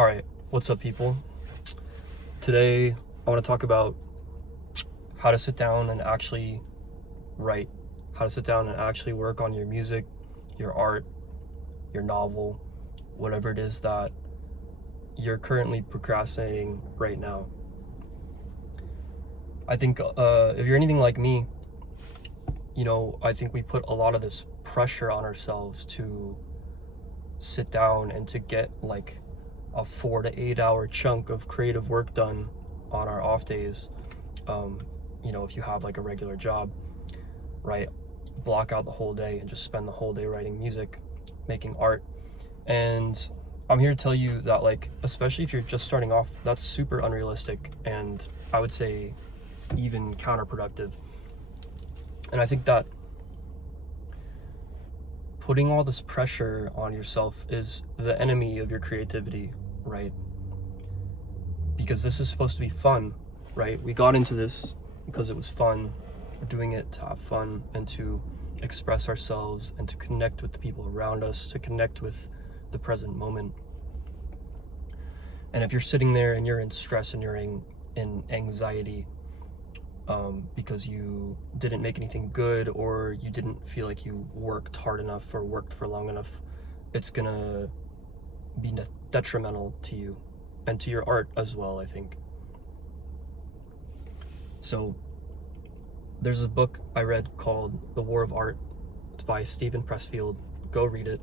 Alright, what's up, people? Today, I want to talk about how to sit down and actually write, how to sit down and actually work on your music, your art, your novel, whatever it is that you're currently procrastinating right now. I think if you're anything like me, I think we put a lot of this pressure on ourselves to sit down and to get like a 4 to 8 hour chunk of creative work done on our off days. If you have like a regular job, right? Block out the whole day and just spend the whole day writing music, making art. And I'm here to tell you that, like, especially if you're just starting off, that's super unrealistic and I would say even counterproductive. And I think that putting all this pressure on yourself is the enemy of your creativity, right? Because this is supposed to be fun, right? We got into this because it was fun. We're doing it to have fun and to express ourselves and to connect with the people around us, to connect with the present moment. And if you're sitting there and you're in stress and you're in anxiety because you didn't make anything good, or you didn't feel like you worked hard enough or worked for long enough, it's gonna be detrimental to you and to your art as well, I think. So there's this book I read called The War of Art. It's by Steven Pressfield. Go read it.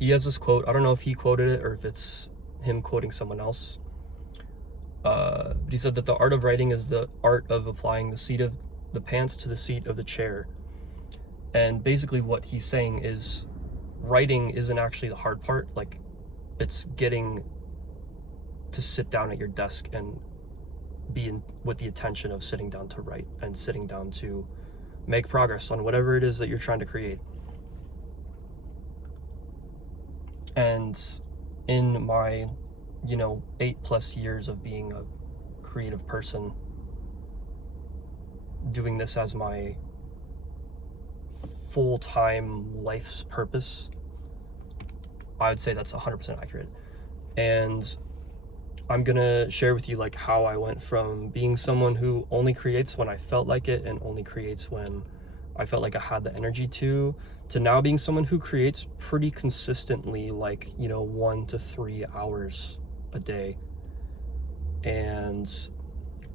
He has this quote. I don't know if he quoted it or if it's him quoting someone else. But he said that the art of writing is the art of applying the seat of the pants to the seat of the chair. And basically what he's saying is writing isn't actually the hard part. Like, it's getting to sit down at your desk and be with the attention of sitting down to write and sitting down to make progress on whatever it is that you're trying to create. And in my 8+ years of being a creative person, doing this as my full-time life's purpose, I would say that's 100% accurate. And I'm gonna share with you like how I went from being someone who only creates when I felt like it and only creates when I felt like I had the energy to now being someone who creates pretty consistently, like 1 to 3 hours a day. And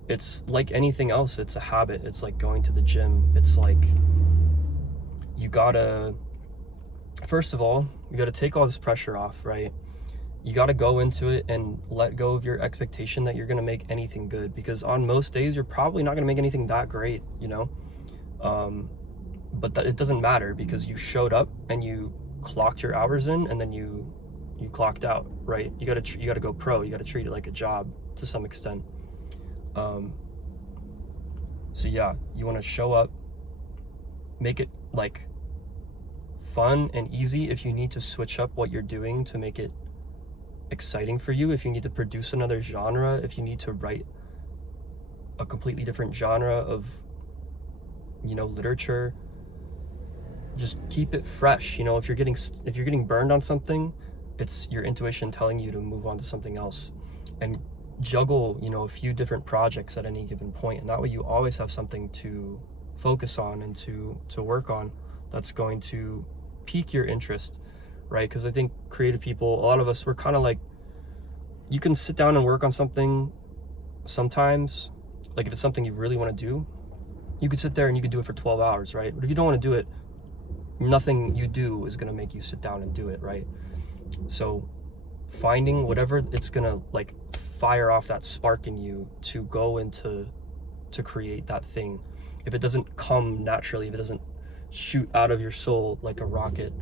it's like anything else, it's a habit. It's like going to the gym. It's like first of all, you gotta take all this pressure off, right? You gotta go into it and let go of your expectation that you're gonna make anything good, because on most days you're probably not gonna make anything that great, but it doesn't matter, because you showed up and you clocked your hours in, and then you clocked out, right? You gotta go pro. You gotta treat it like a job to some extent. So yeah, you want to show up, make it like fun and easy. If you need to switch up what you're doing to make it exciting for you, if you need to produce another genre, if you need to write a completely different genre of literature, just keep it fresh. If you're getting burned on something, it's your intuition telling you to move on to something else, and juggle a few different projects at any given point, and that way you always have something to focus on and to work on that's going to pique your interest, right? Because I think creative people, a lot of us, we're kind of like, you can sit down and work on something sometimes, like if it's something you really want to do, you could sit there and you could do it for 12 hours, right? But if you don't want to do it, nothing you do is going to make you sit down and do it, right? So finding whatever it's going to like fire off that spark in you to go into to create that thing. If it doesn't come naturally, if it doesn't shoot out of your soul like a rocket,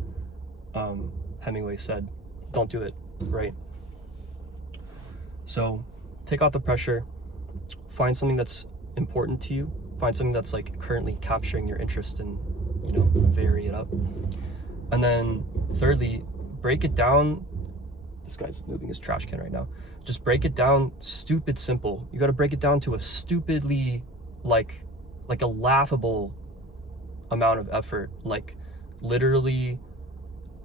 Hemingway said, don't do it, right? So take out the pressure, find something that's important to you, find something that's like currently capturing your interest, and vary it up. And then thirdly, break it down. This guy's moving his trash can right now. Just break it down stupid simple. You got to break it down to a stupidly like a laughable amount of effort. Like literally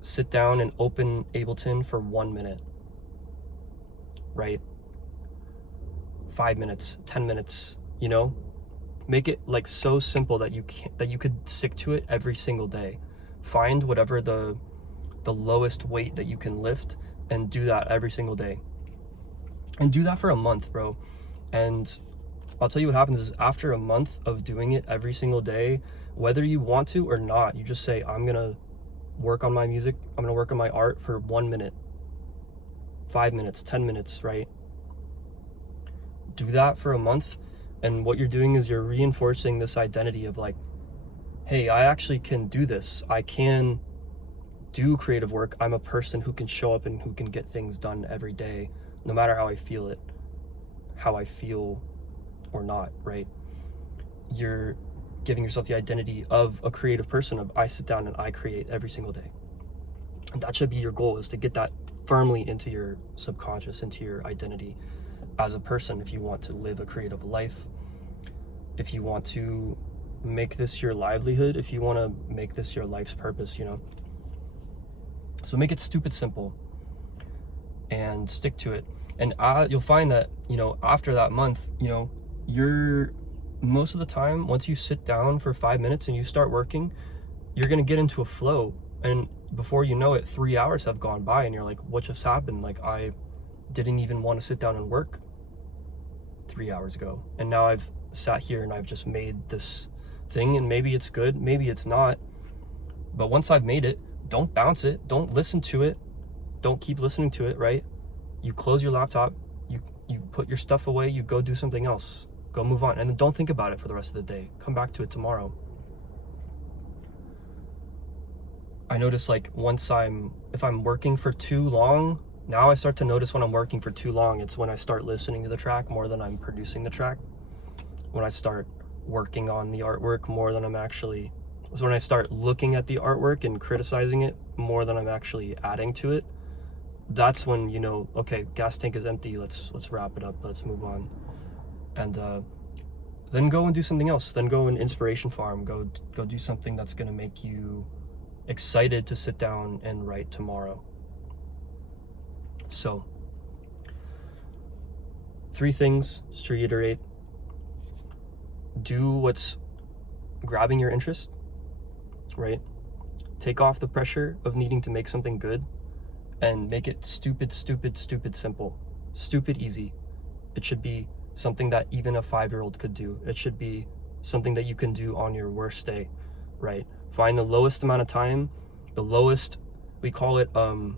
sit down and open Ableton for 1 minute, right? 5 minutes, 10 minutes, you know? Make it like so simple that you could stick to it every single day. Find whatever the lowest weight that you can lift and do that every single day. And do that for a month, bro. And I'll tell you what happens is after a month of doing it every single day, whether you want to or not, you just say, I'm gonna work on my music, I'm gonna work on my art for 1 minute, 5 minutes, 10 minutes, right? Do that for a month, and what you're doing is you're reinforcing this identity of like, hey, I actually can do this. I can do creative work. I'm a person who can show up and who can get things done every day, no matter how I feel or not, right? You're giving yourself the identity of a creative person, of I sit down and I create every single day. And that should be your goal, is to get that firmly into your subconscious, into your identity as a person. If you want to live a creative life, if you want to make this your livelihood, if you want to make this your life's purpose, you know. So make it stupid simple and stick to it. And you'll find that, you know, after that month, you know, you're most of the time, once you sit down for 5 minutes and you start working, you're going to get into a flow. And before you know it, 3 hours have gone by and you're like, what just happened? Like, I didn't even want to sit down and work 3 hours ago. And now I've sat here and I've just made this thing, and maybe it's good, maybe it's not. But once I've made it, don't bounce it, don't listen to it, don't keep listening to it, right? You close your laptop, you put your stuff away, you go do something else, go move on, and then don't think about it for the rest of the day. Come back to it tomorrow. I notice, like, if I'm working for too long, now I start to notice when I'm working for too long, it's when I start listening to the track more than I'm producing the track. When I start working on the artwork more than so when I start looking at the artwork and criticizing it more than I'm actually adding to it, that's when, you know, okay, gas tank is empty, let's wrap it up, let's move on. And then go and do something else. Then go and inspiration farm, go do something that's going to make you excited to sit down and write tomorrow. So 3 things, just to reiterate: do what's grabbing your interest, right? Take off the pressure of needing to make something good and make it stupid simple, stupid easy. It should be something that even a 5-year-old could do. It should be something that you can do on your worst day, right? Find the lowest amount of time, we call it an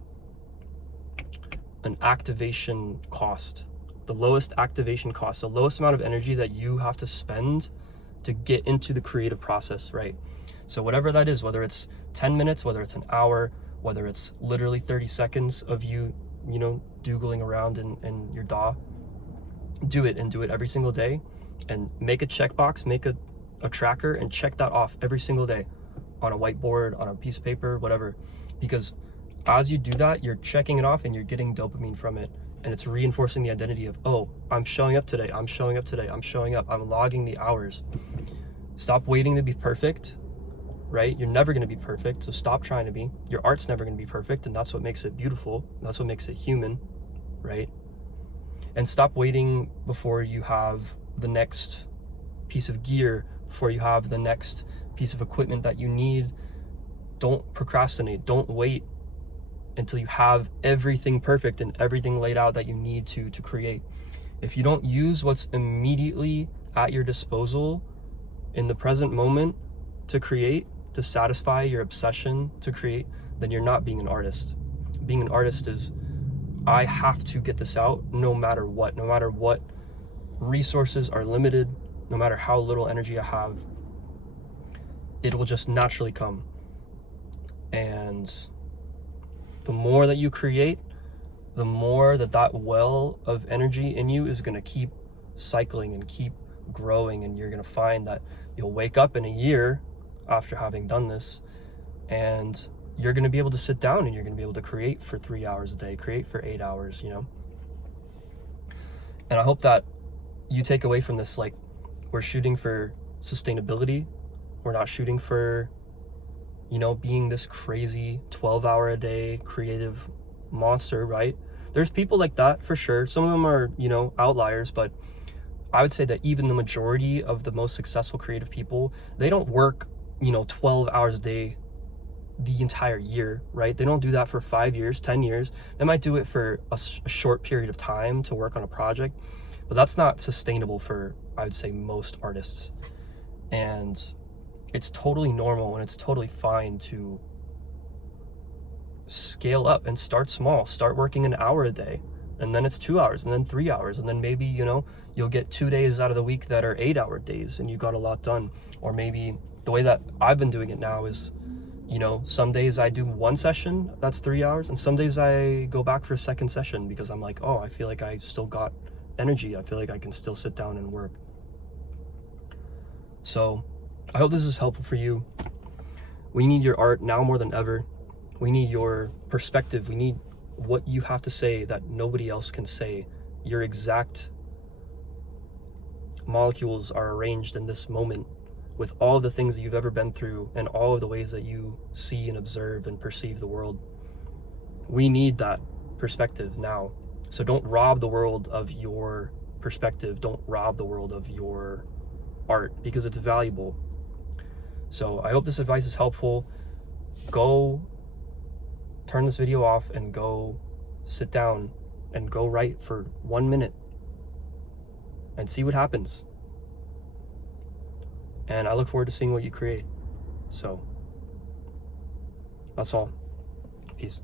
activation cost. The lowest activation cost, the lowest amount of energy that you have to spend to get into the creative process, right? So whatever that is, whether it's 10 minutes, whether it's an hour, whether it's literally 30 seconds of you know, doogling around in your DAW, do it every single day, and make a checkbox, make a tracker, and check that off every single day on a whiteboard, on a piece of paper, whatever. Because as you do that, you're checking it off and you're getting dopamine from it, and it's reinforcing the identity of, oh, I'm showing up today, I'm showing up, I'm logging the hours. Stop waiting to be perfect, right? You're never going to be perfect, so stop trying to be. Your art's never going to be perfect, and that's what makes it beautiful, that's what makes it human, right? And stop waiting before you have the next piece of gear, before you have the next piece of equipment that you need. Don't procrastinate. Don't wait until you have everything perfect and everything laid out that you need to create. If you don't use what's immediately at your disposal in the present moment to create, to satisfy your obsession to create, then you're not being an artist. Being an artist is, I have to get this out no matter what resources are limited, no matter how little energy I have, it will just naturally come. And the more that you create, the more that well of energy in you is going to keep cycling and keep growing, and you're going to find that you'll wake up in a year after having done this, and you're going to be able to sit down and you're going to be able to create for 3 hours a day, create for 8 hours, you know. And I hope that you take away from this, like, we're shooting for sustainability. We're not shooting for you know, being this crazy 12-hour a day creative monster, right? There's people like that for sure. Some of them are, you know, outliers, but I would say that even the majority of the most successful creative people, they don't work, you know, 12 hours a day the entire year, right? They don't do that for 5 years, 10 years. They might do it for a short period of time to work on a project, but that's not sustainable for, I would say, most artists. And it's totally normal and it's totally fine to scale up and start small. Start working an hour a day, and then it's 2 hours, and then 3 hours, and then maybe, you know, you'll get 2 days out of the week that are 8-hour days and you got a lot done. Or maybe the way that I've been doing it now is, you know, some days I do one session that's 3 hours, and some days I go back for a second session because I'm like, oh, I feel like I still got energy. I feel like I can still sit down and work. So I hope this is helpful for you. We need your art now more than ever. We need your perspective. We need what you have to say that nobody else can say. Your exact molecules are arranged in this moment with all the things that you've ever been through and all of the ways that you see and observe and perceive the world. We need that perspective now. So don't rob the world of your perspective. Don't rob the world of your art, because it's valuable. So I hope this advice is helpful. Go turn this video off and go sit down and go write for 1 minute and see what happens. And I look forward to seeing what you create. So that's all. Peace.